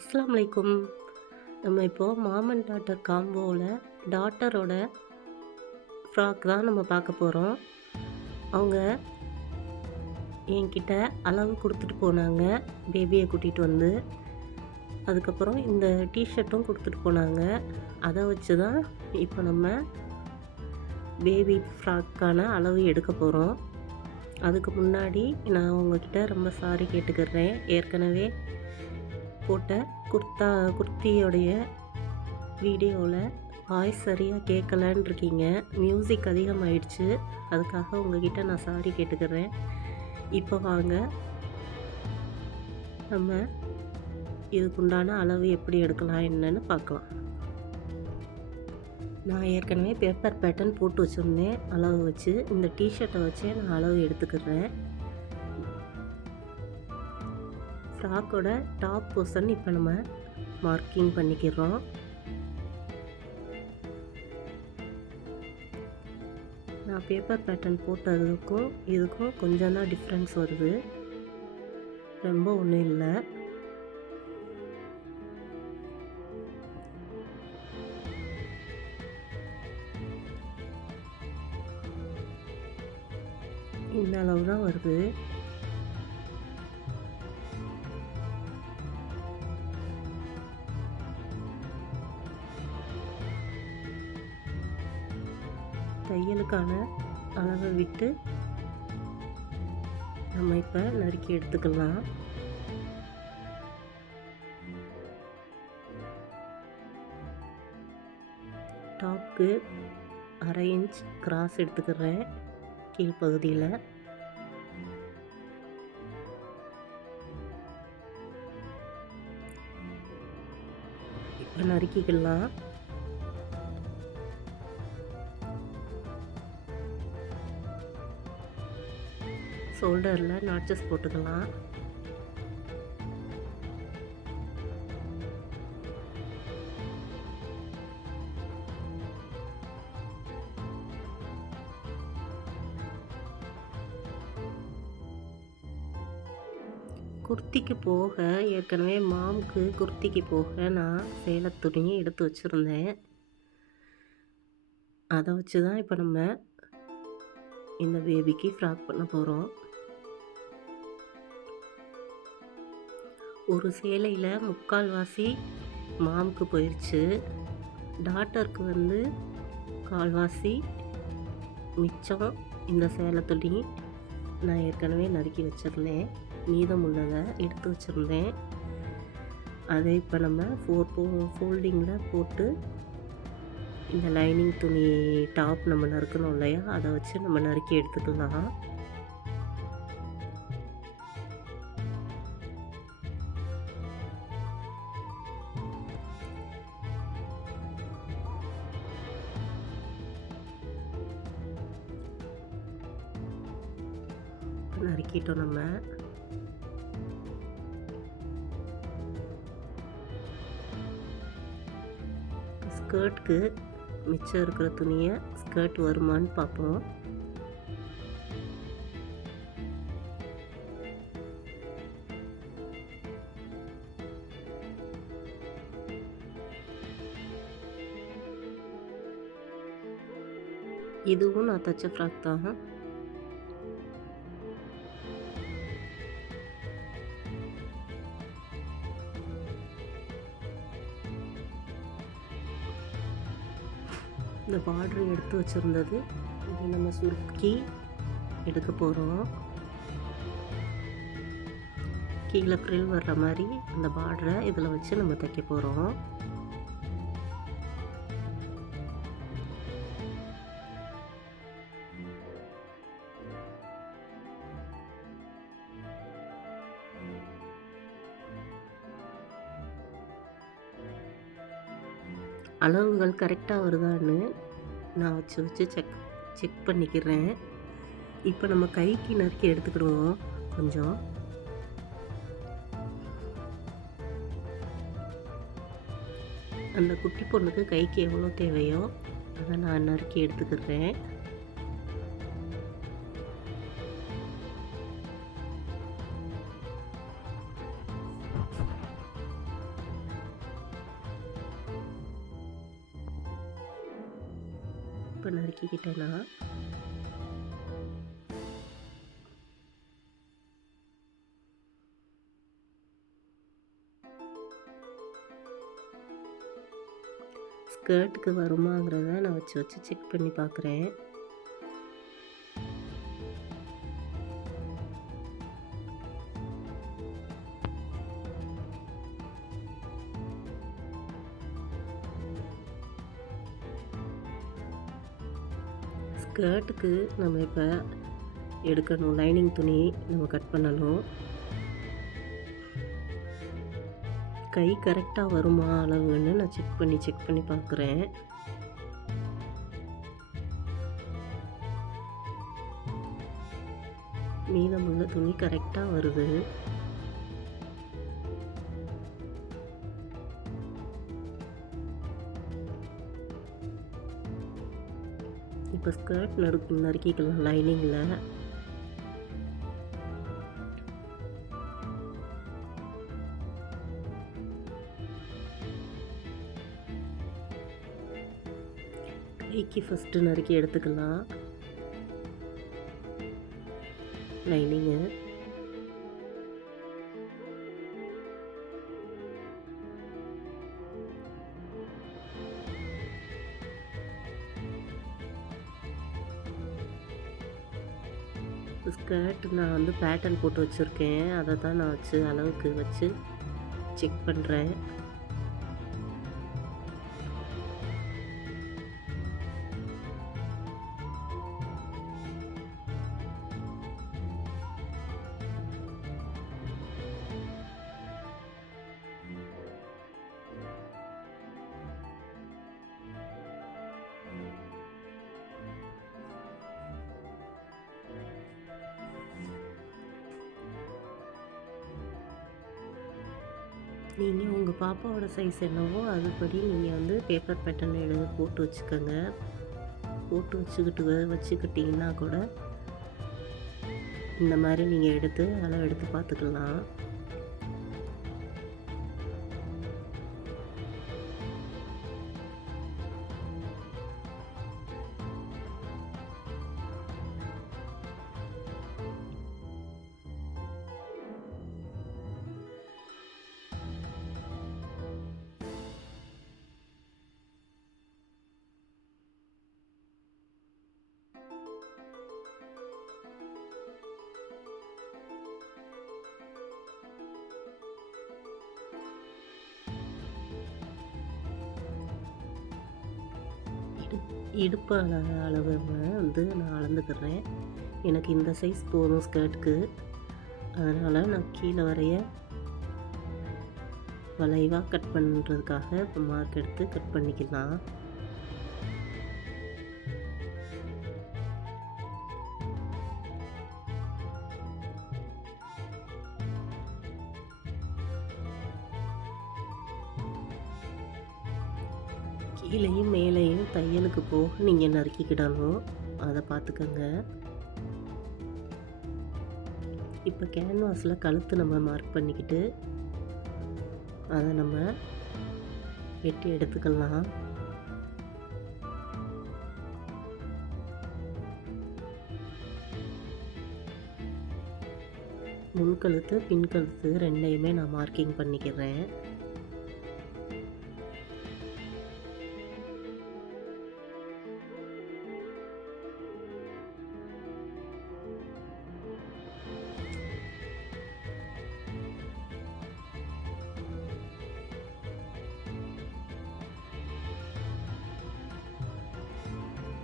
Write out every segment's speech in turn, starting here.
அஸ்ஸலாமு அலைக்கும். நம்ம இப்போது மாமன் டாட்டர் காம்போவில் டாட்டரோட ஃப்ராக் தான் நம்ம பார்க்க போகிறோம். அவங்க என்கிட்ட அளவு கொடுத்துட்டு போனாங்க, பேபியை கூட்டிகிட்டு வந்து. அதுக்கப்புறம் இந்த டிஷர்ட்டும் கொடுத்துட்டு போனாங்க. அதை வச்சு தான் இப்போ நம்ம பேபி ஃப்ராக்கான அளவு எடுக்க போகிறோம். அதுக்கு முன்னாடி நான் உங்ககிட்ட ரொம்ப சாரி கேட்டுக்கிறேன். ஏற்கனவே போட்ட குர்த்தியோடைய வீடியோவில் வாய்ஸ் சரியாக கேட்கலன்னு இருக்கீங்க. மியூசிக் அதிகமாகிடுச்சு. அதுக்காக உங்ககிட்ட நான் சாரி கேட்டுக்கிறேன். இப்போ வாங்க நம்ம இதுக்குண்டான அளவு எப்படி எடுக்கலாம் என்னன்னு பார்க்கலாம். நான் ஏற்கனவே பேப்பர் பேட்டர்ன் போட்டு வச்சுருந்தேன் அளவு வச்சு. இந்த டிஷர்ட்டை வச்சே நான் அளவு எடுத்துக்கிறேன். ஃப்ராக்கோட டாப் போர்ஷன் இப்போ நம்ம மார்க்கிங் பண்ணிக்கிறோம். நான் பேப்பர் பேட்டர்ன் போட்டதுக்கும் இதுக்கும் கொஞ்சம் தான் டிஃப்ரென்ஸ் வருது, ரொம்ப ஒன்றும் இல்லை. இந்த அளவு தான் வருது. தையலுக்கான அளவை விட்டு நம்ம இப்போ நறுக்கி எடுத்துக்கலாம். டாப்க்கு 1/2 இன்ச் கிராஸ் எடுத்துக்கிறேன் கீழ்ப்பகுதியில். இப்போ நறுக்கிக்கலாம். ஷோல்டரில் நாட்சஸ் போட்டுக்கலாம். குர்த்திக்கு போக ஏற்கனவே மாம்க்கு குர்த்திக்கு போக நான் சேலை துணியை எடுத்து வச்சுருந்தேன். அதை வச்சு தான் இப்போ நம்ம இந்த பேபிக்கு ஃப்ராக் பண்ண போகிறோம். ஒரு சேலையில் 3/4 மாம்க்கு போயிடுச்சு. டாட்டருக்கு வந்து 1/4 மிச்சம். இந்த சேலை துணி நான் ஏற்கனவே நறுக்கி வச்சுருந்தேன், மீதம் உள்ளதை எடுத்து வச்சுருந்தேன். அதை இப்போ நம்ம ஃபோல்டிங்கில் போட்டு இந்த லைனிங் துணி டாப் நம்ம நறுக்கணும் இல்லையா, அதை வச்சு நம்ம நறுக்கி எடுத்துக்கலாம். நறுக்கிட்டோம் நம்ம. ஸ்கர்ட்க்கு மிச்சம் இருக்கிற துணியை ஸ்கர்ட் வருமானு பார்ப்போம். இதுவும் நான் தச்ச ஃப்ராக் தான். இந்த பார்டர் எடுத்து வச்சுருந்தது இது நம்ம சுருக்கி எடுக்க போகிறோம். கீழே ஃப்ரில் வர்ற மாதிரி அந்த பார்டரை இதில் வச்சு நம்ம தைக்க போகிறோம். அளவுகள் கரெக்டாக வருதான்னு நான் வச்சு செக் பண்ணிக்கிறேன். இப்போ நம்ம கைக்கு நறுக்கி எடுத்துக்கிடுவோம். கொஞ்சம் அந்த குட்டி பொண்ணுக்கு கைக்கு எவ்வளோ தேவையோ அதை நான் நறுக்கி எடுத்துக்கிறேன். இப்போ நறுக்கிக்கிட்டேன்னா ஸ்கர்ட்டுக்கு வருமாங்கிறத நான் வச்சு வச்சு செக் பண்ணி பார்க்குறேன். ஸ்கர்ட்டுக்கு நம்ம இப்போ எடுக்கணும், லைனிங் துணி நம்ம கட் பண்ணணும். கை கரெக்டாக வருமா அளவுன்னு நான் செக் பண்ணி பார்க்குறேன். மீதமுள்ள துணி கரெக்டாக வருது. இப்போ ஸ்கர்ட் நறுக்கிக்கலாம் லைனிங்கில். கைக்கு ஃபஸ்ட்டு நறுக்கி எடுத்துக்கலாம் லைனிங்கு. ஸ்கர்ட் நான் வந்து பேட்டர்ன் போட்டு வச்சுருக்கேன், அதை தான் நான் வச்சு அளவுக்கு வச்சு செக் பண்ணுறேன். நீங்கள் உங்கள் பாப்பாவோட சைஸ் என்னவோ அதுபடி நீங்கள் வந்து பேப்பர் பேட்டர்ன் போட்டு வச்சுக்கோங்க. போட்டு வச்சுக்கிட்டிங்கன்னா கூட இந்த மாதிரி நீங்கள் அளவு எடுத்து பார்த்துக்கலாம். இடுப்பு அளவு வந்து நான் அளந்துக்கிறேன். எனக்கு இந்த சைஸ் போதும் ஸ்கர்ட்டுக்கு. அதனால் நான் கீழே வரைய வளைவாக கட் பண்ணுறதுக்காக இப்போ மார்க் எடுத்து கட் பண்ணிக்கலாம். கீழேயும் மேலேயும் தையலுக்கு போக நீங்கள் நறுக்கிக்கிடணும், அதை பார்த்துக்கோங்க. இப்போ கேன்வாஸில் கழுத்து நம்ம மார்க் பண்ணிக்கிட்டு அதை நம்ம வெட்டி எடுத்துக்கலாம். முன்கழுத்து பின்கழுத்து ரெண்டையுமே நான் மார்க்கிங் பண்ணிக்கிறேன்.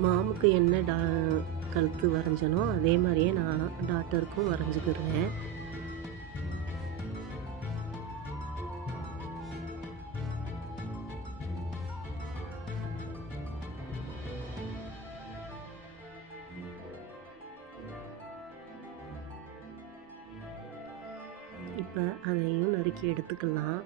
மாமுக்கு என்ன கழுத்து வரைஞ்சனோ அதே மாதிரியே நான் டாட்டருக்கும் வரைஞ்சிக்கிறேன். இப்போ அதையும் நறுக்கி எடுத்துக்கலாம்.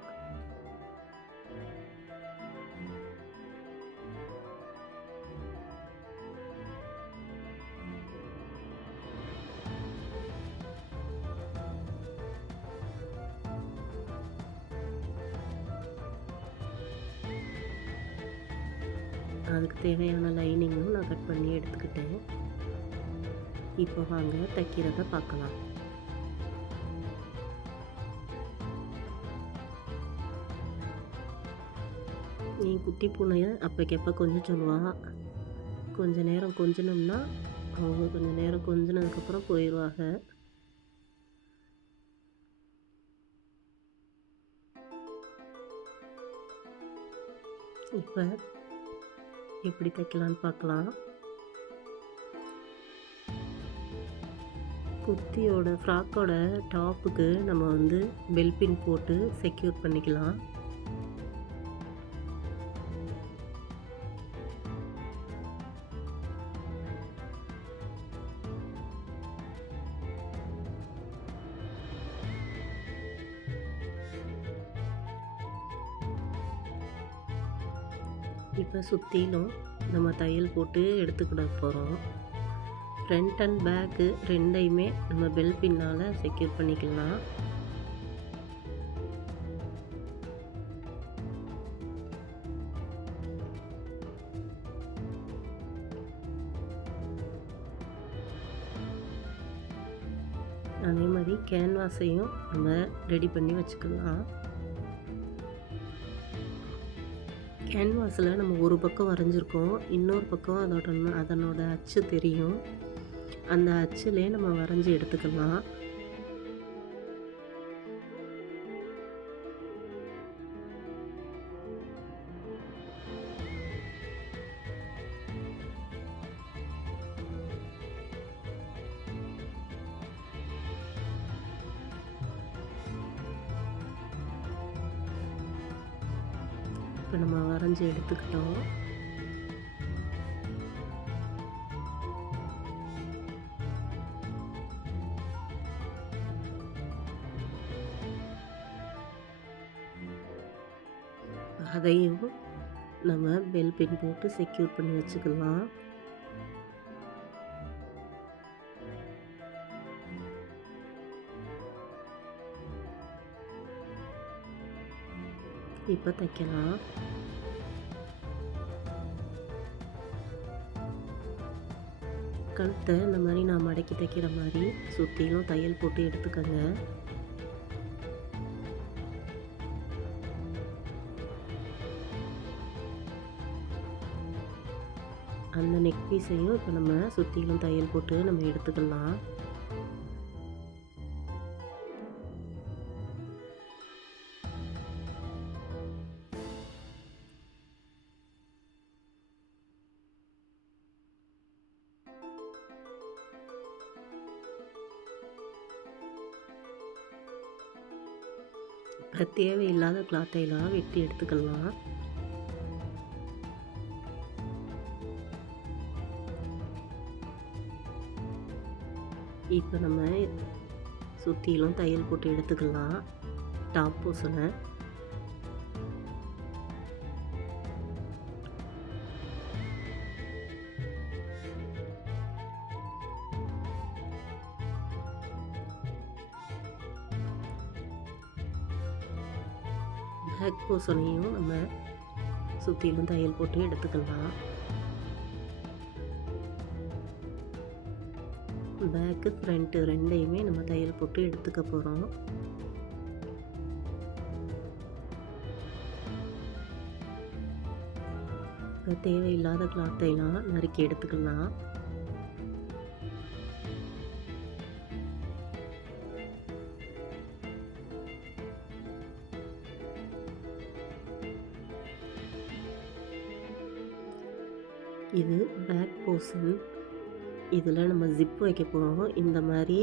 அதுக்கு தேவையான லைனிங்கும் நான் கட் பண்ணி எடுத்துக்கிட்டேன். இப்போ வாங்க தைக்கிறத பார்க்கலாம். என் குட்டி பூனைய அப்போக்கப்போ கொஞ்சம் சொல்லுவா. கொஞ்ச நேரம் கொஞ்சணும்னா அவங்க கொஞ்ச நேரம் கொஞ்சினதுக்கப்புறம் போயிடுவாங்க. இப்போ எப்படி தைக்கலான்னு பார்க்கலாம். குர்த்தியோட ஃப்ராக்கோட டாப்புக்கு நம்ம வந்து பெல் பின் போட்டு செக்யூர் பண்ணிக்கலாம். இப்போ சுற்றிலும் நம்ம தையல் போட்டு எடுத்துக்கிட போகிறோம். ஃப்ரண்ட் அண்ட் பேக்கு ரெண்டையுமே நம்ம பெல் பின்னால் செக்யூர் பண்ணிக்கலாம். அதே மாதிரி கேன்வாஸையும் நம்ம ரெடி பண்ணி வச்சுக்கலாம். கேன்வாஸில் நம்ம ஒரு பக்கம் வரைஞ்சிருக்கோம், இன்னொரு பக்கம் அதனோட அச்சு தெரியும். அந்த அச்சுலே நம்ம வரைஞ்சி எடுத்துக்கலாம். இப்போ நம்ம வரைஞ்சி எடுத்துக்கிட்டோம். அதையும் நம்ம பெல் பின் போட்டு செக்யூர் பண்ணி வச்சுக்கலாம். இப்போ தைக்கலாம். கழுத்தை இந்த மாதிரி நான் மடக்கி தைக்கிற மாதிரி சுற்றிலும் தையல் போட்டு எடுத்துக்கோங்க. அந்த நெக் பீஸையும் இப்போ நம்ம சுற்றிலும் தையல் போட்டு நம்ம எடுத்துக்கலாம். இப்போ தேவையில்லாத கிளாத்தையெல்லாம் வெட்டி எடுத்துக்கலாம். இப்போ நம்ம சுற்றிலும் தையல் போட்டு எடுத்துக்கலாம். டாப் போர்ஷனை பேக் போர்ஷனையும் நம்ம சுற்றிலும் தையல் போட்டு எடுத்துக்கலாம். பேக்கு ஃப்ரண்ட்டு ரெண்டையுமே நம்ம தையல் போட்டு எடுத்துக்க போகிறோம். இப்போ தேவையில்லாத கிளாத்தையெல்லாம் நறுக்கி எடுத்துக்கலாம். இது பேக் போர்ஷன். இதில் நம்ம ஜிப் வைக்க போகிறோம். இந்த மாதிரி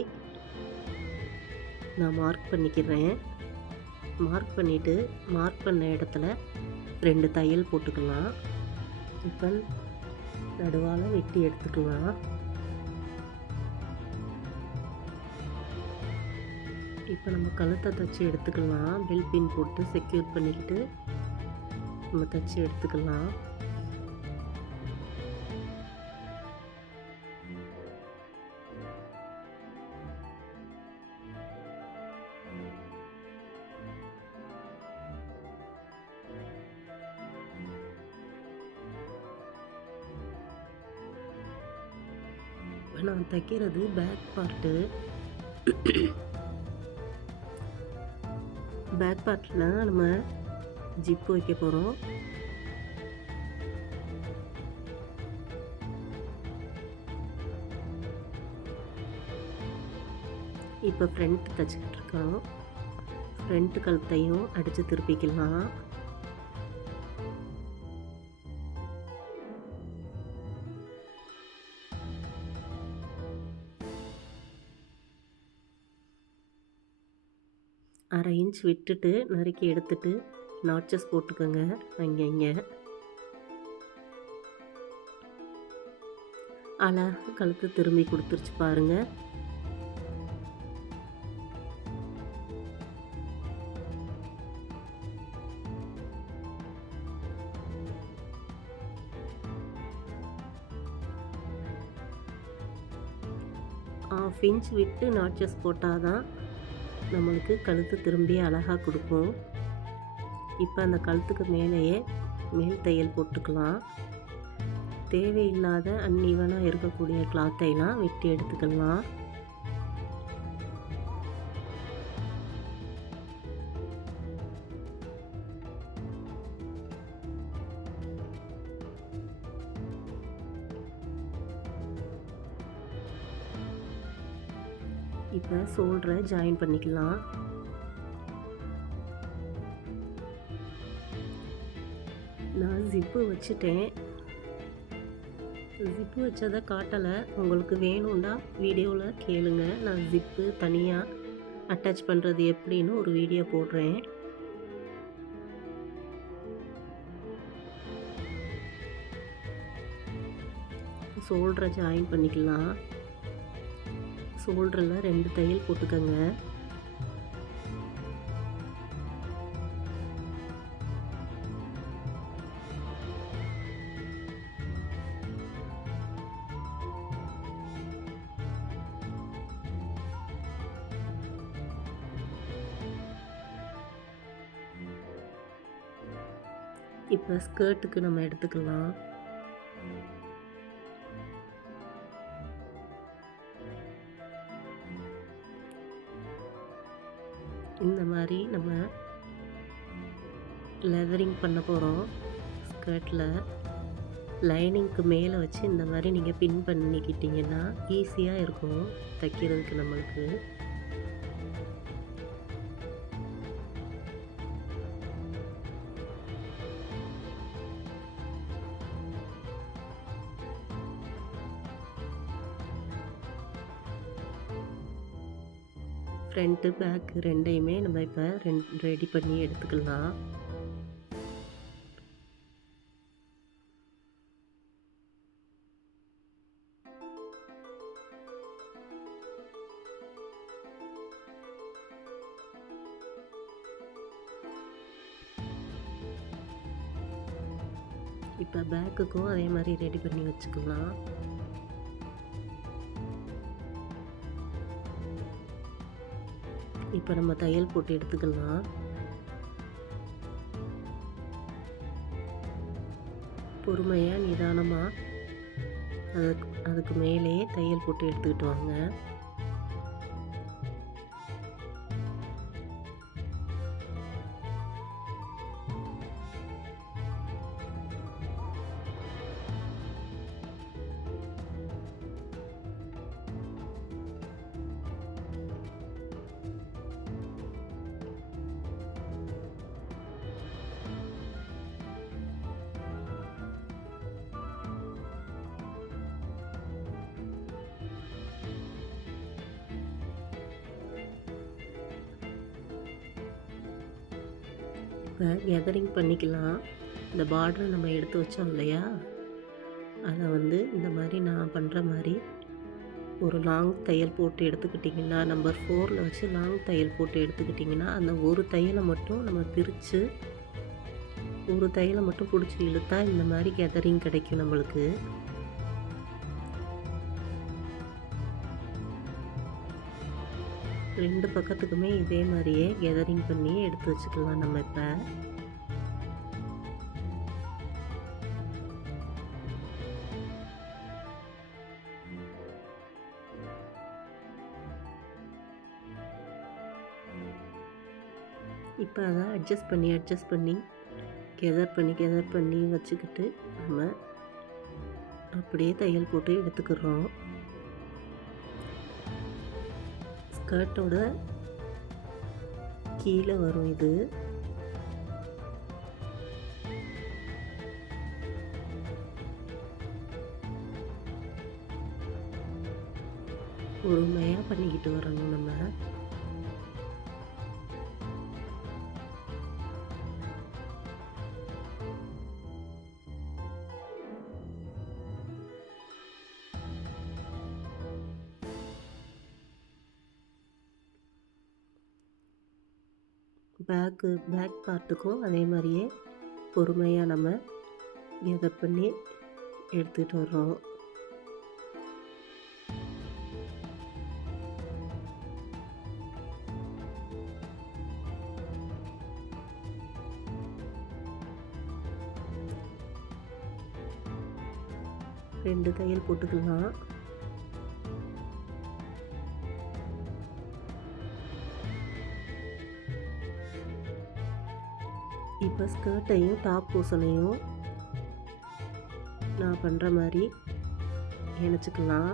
நான் மார்க் பண்ணிக்கிறேன். மார்க் பண்ணிவிட்டு மார்க் பண்ண இடத்துல 2 தையல் போட்டுக்கலாம். இப்போ நடுவால் வெட்டி எடுத்துக்கலாம். இப்போ நம்ம கழுத்தை தைச்சி எடுத்துக்கலாம். பெல் பின் போட்டு செக்யூர் பண்ணிக்கிட்டு நம்ம தைச்சி எடுத்துக்கலாம். இப்போ நான் தைக்கிறது பேக் பார்ட்டு. பேக் பார்ட்டில் நம்ம ஜிப்பு வைக்க போகிறோம். இப்போ ஃப்ரண்ட் தைச்சிக்கிட்டு இருக்கோம். ஃப்ரண்ட் கழுத்தையும் அடித்து திருப்பிக்கலாம். அரை இன்ச் விட்டுட்டு நறுக்கி எடுத்துட்டு நாட்சஸ் போட்டுக்கோங்க. அங்கே அழகாக கழுத்து திரும்பி கொடுத்துருச்சு பாருங்கள். ½ இன்ச் விட்டு நாட்சஸ் போட்டால் தான் நம்மளுக்கு கழுத்து திரும்பி அழகாக கொடுக்கும். இப்போ அந்த கழுத்துக்கு மேலேயே மேல் தையல் போட்டுக்கலாம். தேவையில்லாத அன்இவனாக இருக்கக்கூடிய கிளாத்தையெல்லாம் வெட்டி எடுத்துக்கலாம். இப்போ ஷோல்டரை ஜாயின் பண்ணிக்கலாம். நான் ஜிப்பு வச்சுட்டேன். ஜிப்பு வச்சதை காட்டலை. உங்களுக்கு வேணும்னா வீடியோவில் கேளுங்க. நான் ஜிப்பு தனியாக அட்டாச் பண்ணுறது எப்படின்னு ஒரு வீடியோ போடுறேன். ஷோல்டரை ஜாயின் பண்ணிக்கலாம். ஷோல்டரில் 2 தையல் போட்டுக்கோங்க. இப்போ ஸ்கர்ட்டுக்கு நம்ம எடுத்துக்கலாம். இந்த மாதிரி நம்ம லெதரிங் பண்ண போகிறோம். ஸ்கர்ட்டில் லைனிங்க்கு மேலே வச்சு இந்த மாதிரி நீங்கள் பின் பண்ணிக்கிட்டிங்கன்னா ஈஸியாக இருக்கும் தைக்கிறதுக்கு நம்மளுக்கு. ஃப்ரண்ட்டு பேக் ரெண்டையுமே நம்ம இப்போ ரெடி பண்ணி எடுத்துக்கலாம். இப்போ பேக்குக்கும் அதே மாதிரி ரெடி பண்ணி வச்சுக்கலாம். இப்போ நம்ம தையல் போட்டு எடுத்துக்கலாம். பொறுமையாக நிதானமாக அதுக்கு மேலே தையல் போட்டு எடுத்துக்கிட்டு வாங்க. இப்போ கெதரிங் பண்ணிக்கலாம். இந்த பார்டரை நம்ம எடுத்து வச்சோம் இல்லையா, அதை வந்து இந்த மாதிரி நான் பண்ணுற மாதிரி ஒரு லாங் தையல் போட்டு எடுத்துக்கிட்டிங்கன்னா, நம்பர் 4ல் வச்சு லாங் தையல் போட்டு எடுத்துக்கிட்டிங்கன்னா, அந்த ஒரு தையலை மட்டும் நம்ம பிரித்து ஒரு தையலை மட்டும் பிடிச்சி இழுத்தா இந்த மாதிரி கெதரிங் கிடைக்கும் நம்மளுக்கு. ரெண்டு பக்கத்துக்குமே இதே மாதிரியே கெதரிங் பண்ணி எடுத்து வச்சுக்கலாம் நம்ம இப்போ. இப்போ அதை அட்ஜஸ்ட் பண்ணி கெதர் பண்ணி வச்சுக்கிட்டு நம்ம அப்படியே தையல் போட்டு எடுத்துக்கிறோம். ஸ்கர்ட்டோட கீழே வரும் இது. பொறுமையாக பண்ணிக்கிட்டு வரணும் நம்ம. பேக் பார்ட்டுக்கும் அதே மாதிரியே பொறுமையாக நம்ம கெதர் பண்ணி எடுத்துகிட்டு வர்றோம். ரெண்டு தையல் போட்டுக்கலாம். இப்போ ஸ்கர்ட்டையும் டாப் போர்ஷனையும் நான் பண்ணுற மாதிரி இணைச்சிக்கலாம்.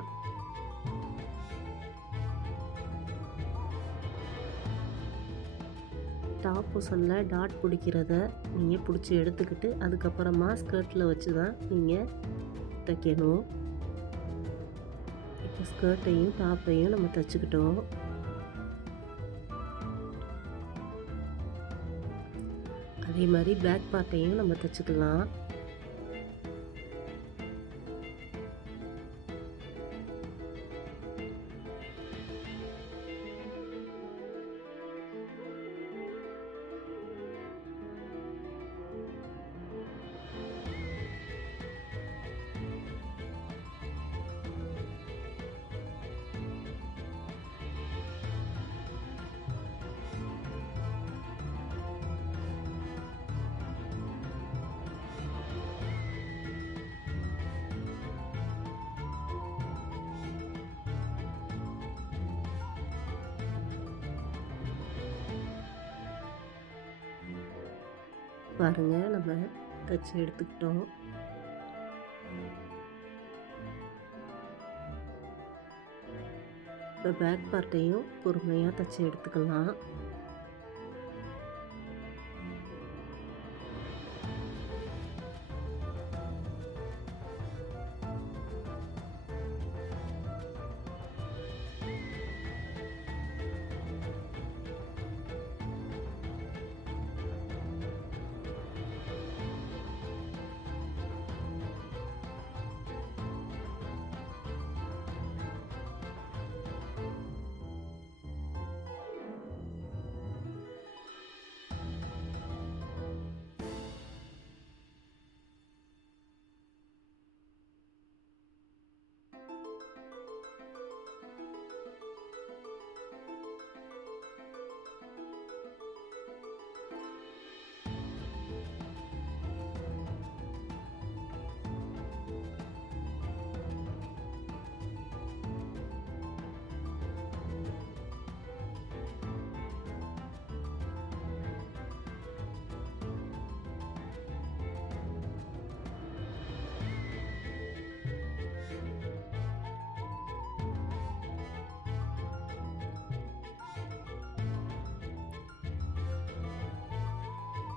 டாப் போர்ஷனில் டாட் பிடிக்கிறத நீங்கள் பிடிச்சி எடுத்துக்கிட்டு அதுக்கப்புறமா ஸ்கர்ட்டில் வச்சு தான் நீங்கள் தைக்கணும். இப்போ ஸ்கர்ட்டையும் டாப்பையும் நம்ம தைச்சிக்கிட்டோம். அதே மாதிரி பேக் பார்ட்டையும் நம்ம தைச்சிக்கலாம். பாருங்கள், நம்ம தைச்சி எடுத்துக்கிட்டோம். இப்போ பேக் பார்ட்டையும் பொறுமையாக தைச்சி எடுத்துக்கலாம்.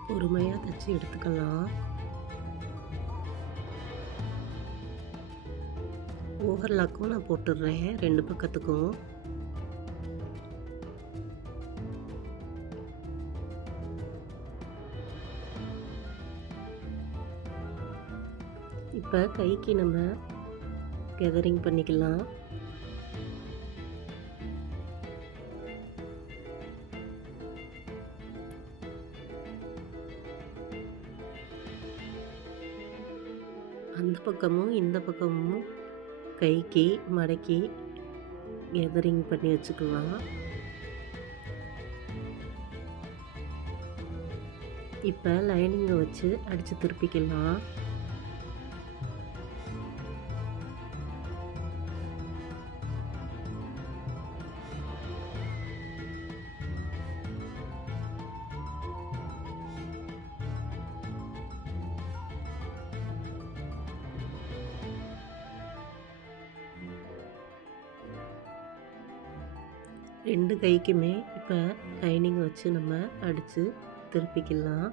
பொறுமையாக தைச்சி எடுத்துக்கலாம். ஓவர்லாக்கும் நான் போட்டுடுறேன் 2 பக்கத்துக்கும். இப்போ கைக்கு நம்ம கெதரிங் பண்ணிக்கலாம். அந்த பக்கமும் இந்த பக்கமும் கைக்கு மடக்கி கெதரிங் பண்ணி வச்சுக்கலாம். இப்போ லைனிங்கை வச்சு அடித்து திருப்பிக்கலாம். 2 கைக்குமே இப்போ லைனிங் வச்சு நம்ம அடித்து திருப்பிக்கலாம்.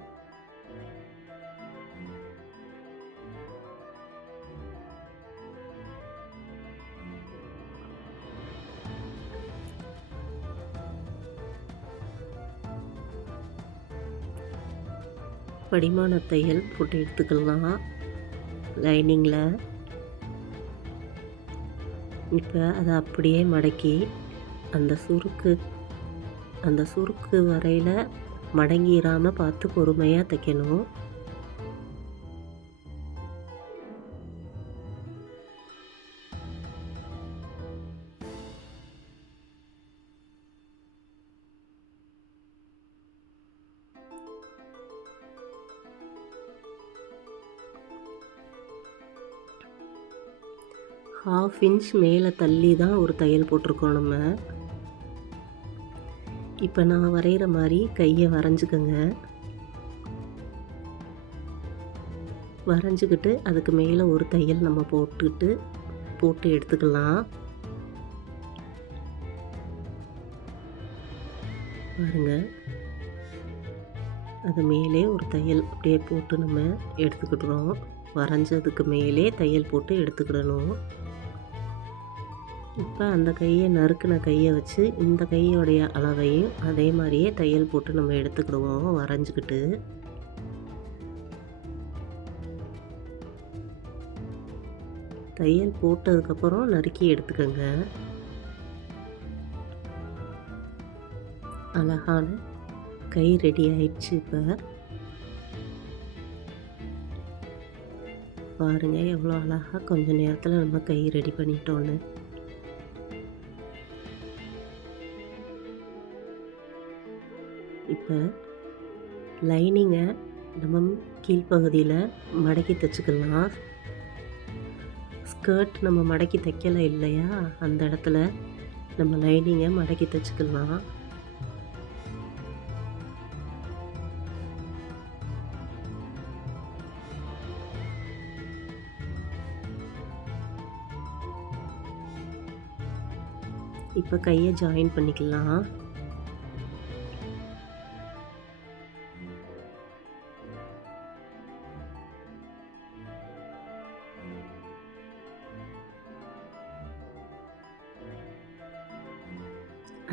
படிமான தையல் போட்டு எடுத்துக்கலாம் லைனிங்கில். இப்போ அதை அப்படியே மடக்கி அந்த சுருக்கு வரையில் மடங்கிடாமல் பார்த்து பொறுமையாக தைக்கணும். ½ இன்ச் மேலே தள்ளி தான் ஒரு தையல் போட்டிருக்கோம் நம்ம. இப்போ நான் வரைகிற மாதிரி கையை வரைஞ்சிக்கங்க. வரைஞ்சிக்கிட்டு அதுக்கு மேலே ஒரு தையல் நம்ம போட்டு எடுத்துக்கலாம். பாருங்கள், அது மேலே ஒரு தையல் அப்படியே போட்டு நம்ம எடுத்துக்கிட்டுறோம். வரைஞ்சதுக்கு மேலே தையல் போட்டு எடுத்துக்கிடணும். இப்போ அந்த நறுக்கின கையை வச்சு இந்த கையோடைய அளவையும் அதே மாதிரியே தையல் போட்டு நம்ம எடுத்துக்கிடுவோம் வரைஞ்சிக்கிட்டு. தையல் போட்டதுக்கப்புறம் நறுக்கி எடுத்துக்கோங்க. அழகான கை ரெடி ஆயிடுச்சு. இப்போ பாருங்கள் எவ்வளோ அழகாக கொஞ்சம் நேரத்தில் நம்ம கை ரெடி பண்ணிட்டோன்னு. இப்போ லைனிங்கை நம்ம கீழ்ப்பகுதியில் மடக்கி தைச்சிக்கலாம். ஸ்கர்ட் நம்ம மடக்கி தைக்கலை இல்லையா, அந்த இடத்துல நம்ம லைனிங்கை மடக்கி தைச்சிக்கலாம். இப்போ கையை ஜாயின் பண்ணிக்கலாம்.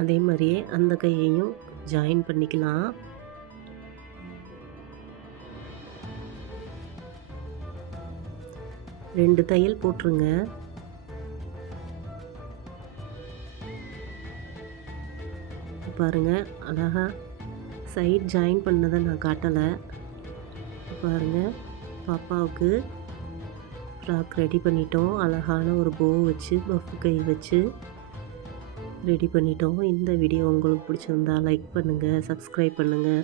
அதே மாதிரியே அந்த கையையும் ஜாயின் பண்ணிக்கலாம். ரெண்டு தையல் போட்டுருங்க. பாருங்கள், அழகா சைட் ஜாயின் பண்ணதை நான் காட்டலை. பாருங்கள், பாப்பாவுக்கு ஃப்ராக் ரெடி பண்ணிட்டோம். அழகான ஒரு போ வச்சு பஃப் கை வச்சு ரெடி பண்ணிட்டோம். இந்த வீடியோ உங்களுக்கு பிடிச்சிருந்தா லைக் பண்ணுங்கள், சப்ஸ்கிரைப் பண்ணுங்கள்,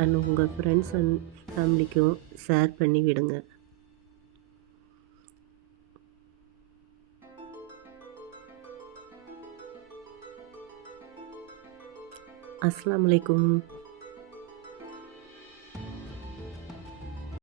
அண்ட் உங்கள் ஃப்ரெண்ட்ஸ் அண்ட் ஃபேமிலிக்கும் ஷேர் பண்ணி விடுங்க. அஸ்ஸலாமு அலைக்கும்.